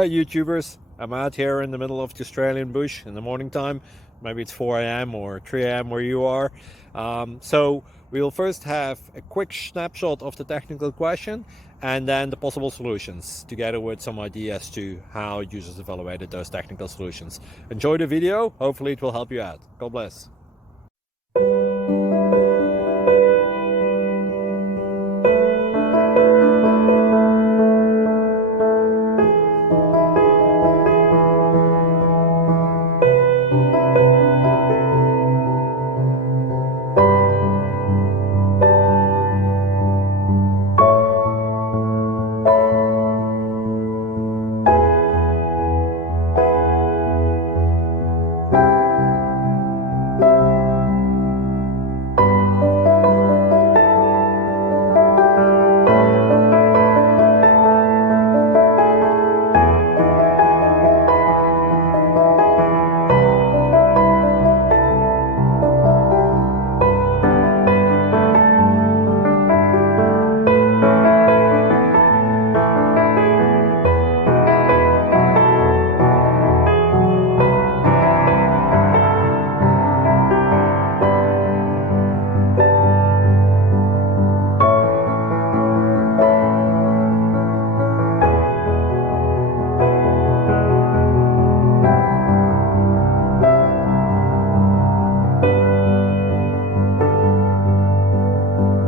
Hi YouTubers, I'm out here in the middle of the Australian bush in the morning time. Maybe it's 4 a.m. or 3 a.m. where you are. So we'll first have a quick snapshot of the technical question and then the possible solutions, together with some ideas to how users evaluated those technical solutions. Enjoy the video, hopefully it will help you out. God bless.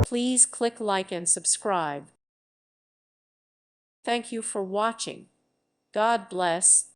Please click like and subscribe. Thank you for watching. God bless.